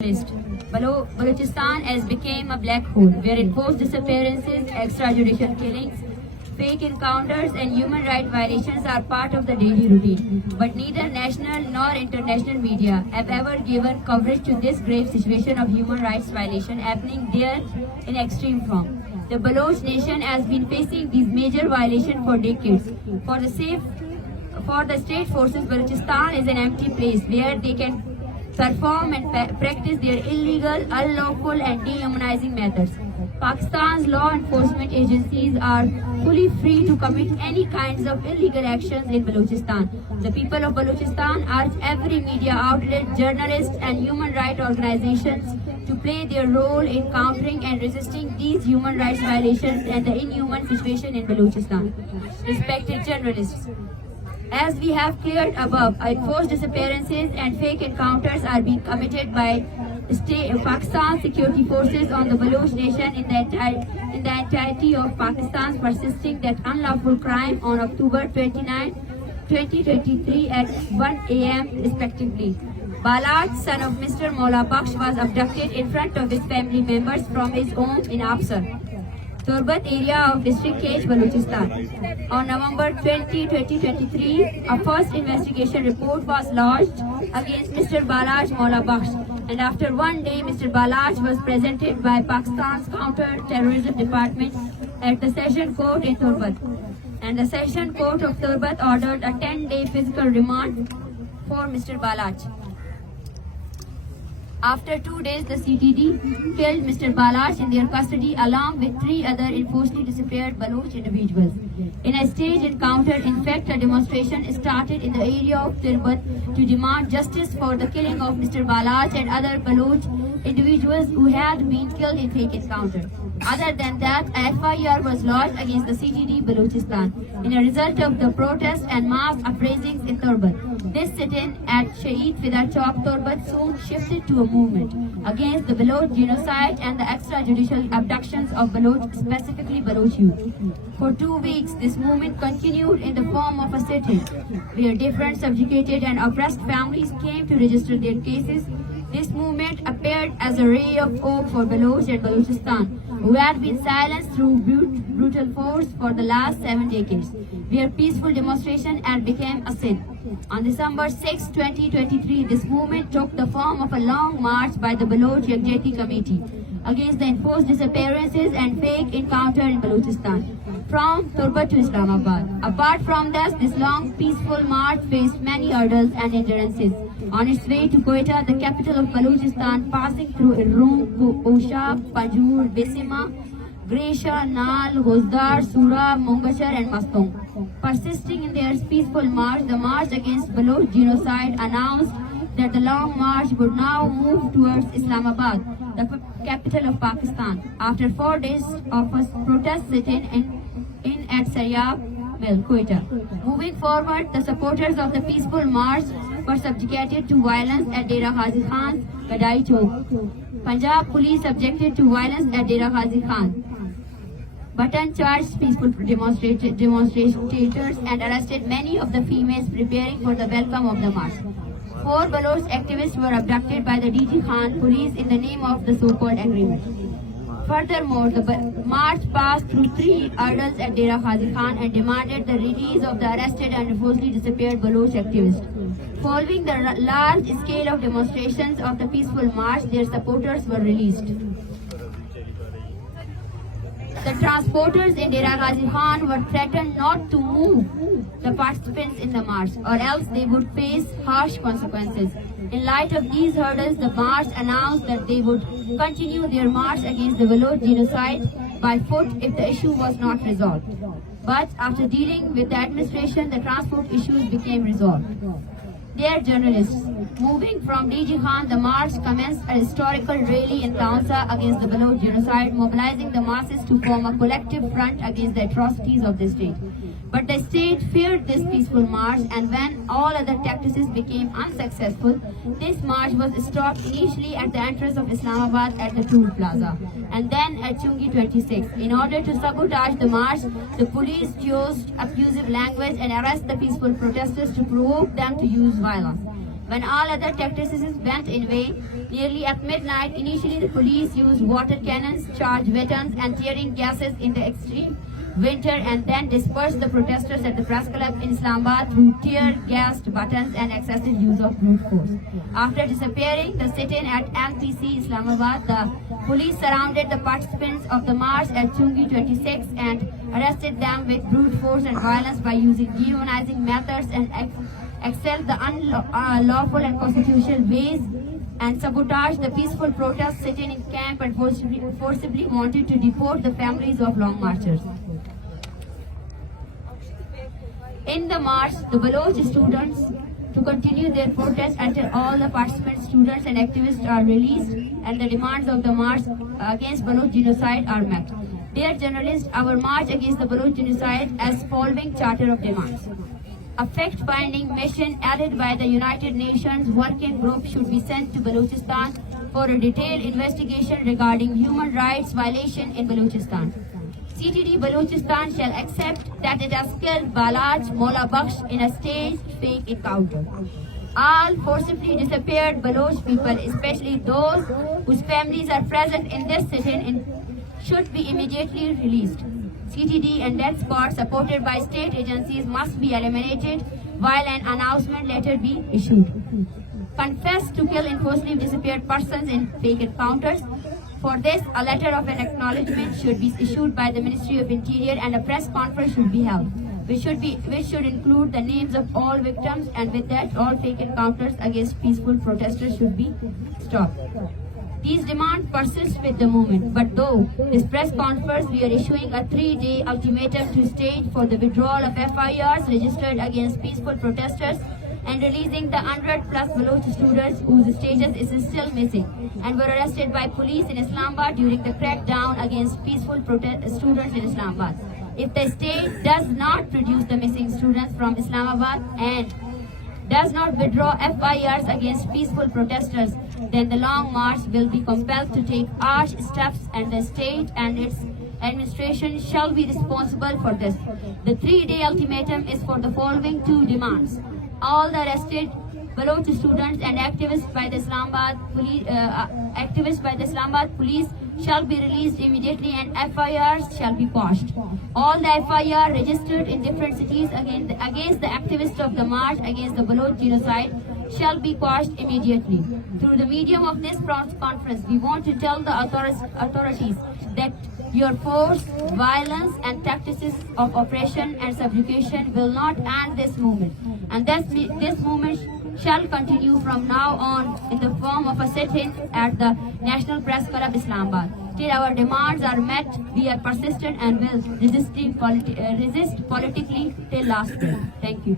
list. Balochistan has become a black hole where enforced disappearances, extrajudicial killings, fake encounters and human rights violations are part of the daily routine. But neither national nor international media have ever given coverage to this grave situation of human rights violation happening there in extreme form. The Baloch nation has been facing these major violations for decades. For the state forces, Balochistan is an empty place where they can perform and practice their illegal, unlawful and dehumanizing methods. Pakistan's law enforcement agencies are fully free to commit any kinds of illegal actions in Balochistan. The people of Balochistan urge every media outlet, journalists and human rights organizations to play their role in countering and resisting these human rights violations and the inhuman situation in Balochistan. Respected journalists, as we have cleared above, enforced disappearances and fake encounters are being committed by Pakistan security forces on the Baloch nation in the entirety of Pakistan, persisting that unlawful crime on October 29, 2023 at 1 a.m. respectively. Balaj, son of Mr. Mola Baksh, was abducted in front of his family members from his home in Afsar, Turbat area of District Kech, Balochistan. On November 20, 2023, a first investigation report was lodged against Mr. Balaj Mola Baksh, and after 1 day, Mr. Balaj was presented by Pakistan's Counter-Terrorism Department at the Session Court in Turbat, and the Session Court of Turbat ordered a 10-day physical remand for Mr. Balaj. After 2 days, the CTD killed Mr. Balaj in their custody along with 3 other enforcedly disappeared Baloch individuals. In a staged encounter, in fact, a demonstration started in the area of Turbat to demand justice for the killing of Mr. Balaj and other Baloch individuals who had been killed in fake encounter. Other than that, a FIR was lodged against the CTD Balochistan in a result of the protests and mass uprisings in Turbat. This sit-in at Shaheed Fida Chowk, Turbat soon shifted to a movement against the Baloch genocide and the extrajudicial abductions of Baloch, specifically Baloch youth. For 2 weeks, this movement continued in the form of a sit-in, where different subjugated and oppressed families came to register their cases. This movement appeared as a ray of hope for Baloch and Balochistan, who had been silenced through brutal force for the last 7 decades, where peaceful demonstration had become a sin. On December 6, 2023, this movement took the form of a long march by the Baloch Yekjehti Committee against the enforced disappearances and fake encounter in Balochistan, from Turbat to Islamabad. Apart from this long peaceful march faced many hurdles and hindrances. On its way to Quetta, the capital of Balochistan, passing through Iroom, Osha, Panjur, Besima, Gresha, Nal, Hozdar, Sura, Mongashar and Mastong. Persisting in their peaceful march, the March Against Baloch Genocide announced that the long march would now move towards Islamabad, the capital of Pakistan, after 4 days of a protest sit-in at Saryab, Quetta. Moving forward, the supporters of the peaceful march were subjugated to violence at Dera Ghazi Khan's Gadai Chowk. Punjab police subjected to violence at Dera Ghazi Khan, Button charged peaceful demonstrators and arrested many of the females preparing for the welcome of the march. 4 Baloch activists were abducted by the DG Khan police in the name of the so-called agreement. Furthermore, the march passed through 3 hurdles at Dera Ghazi Khan and demanded the release of the arrested and forcibly disappeared Baloch activists. Following the large scale of demonstrations of the peaceful march, their supporters were released. The transporters in Dera Ghazi Khan were threatened not to move the participants in the march, or else they would face harsh consequences. In light of these hurdles, the march announced that they would continue their march against the Baloch genocide by foot if the issue was not resolved. But after dealing with the administration, the transport issues became resolved. Dear journalists, moving from DG Khan, the march commenced a historical rally in Taunsa against the Baloch genocide, mobilizing the masses to form a collective front against the atrocities of the state. But the state feared this peaceful march, and when all other tactics became unsuccessful, this march was stopped initially at the entrance of Islamabad at the Tool Plaza, and then at Chungi 26. In order to sabotage the march, the police chose abusive language and arrested the peaceful protesters to provoke them to use violence. When all other tactics went in vain, nearly at midnight, initially the police used water cannons, charged weapons and tearing gases in the extreme winter, and then dispersed the protesters at the press club in Islamabad through tear-gassed buttons and excessive use of brute force. After disappearing the sit-in at MPC Islamabad, the police surrounded the participants of the march at Chungi 26 and arrested them with brute force and violence by using dehumanizing methods and excelled the unlawful and constitutional ways, and sabotaged the peaceful protests sitting in camp, and forcibly wanted to deport the families of long marchers. In the march, the Baloch students to continue their protest until all the participant students and activists are released and the demands of the march against Baloch genocide are met. Dear journalists, our march against the Baloch genocide as following charter of demands. A fact-finding mission added by the United Nations Working Group should be sent to Balochistan for a detailed investigation regarding human rights violation in Balochistan. CTD Balochistan shall accept that it has killed Balaj Mola Baksh in a staged fake encounter. All forcibly disappeared Baloch people, especially those whose families are present in this sit-in, should be immediately released. CTD and death squad supported by state agencies must be eliminated while an announcement letter be issued. Confess to kill and forcibly disappeared persons in fake encounters. For this, a letter of an acknowledgement should be issued by the Ministry of Interior and a press conference should be held, which should include the names of all victims, and with that, all fake encounters against peaceful protesters should be stopped. These demands persist with the movement, but though this press conference, we are issuing a 3-day ultimatum to state for the withdrawal of FIRs registered against peaceful protesters and releasing the 100+ Baloch students whose status is still missing and were arrested by police in Islamabad during the crackdown against peaceful students in Islamabad. If the state does not produce the missing students from Islamabad and does not withdraw FIRs against peaceful protesters, then the long march will be compelled to take harsh steps, and the state and its administration shall be responsible for this. The 3-day ultimatum is for the following 2 demands. All the arrested Baloch students and activists by the Islamabad police shall be released immediately and FIRs shall be quashed. All the FIR registered in different cities against the activists of the march against the Baloch genocide shall be quashed immediately. Through the medium of this press conference, we want to tell the authorities that your force, violence and tactics of oppression and subjugation will not end this movement, and this movement shall continue from now on in the form of a sit-in at the National Press Club Islamabad. Till our demands are met, we are persistent and will resist politically till last day. Thank you.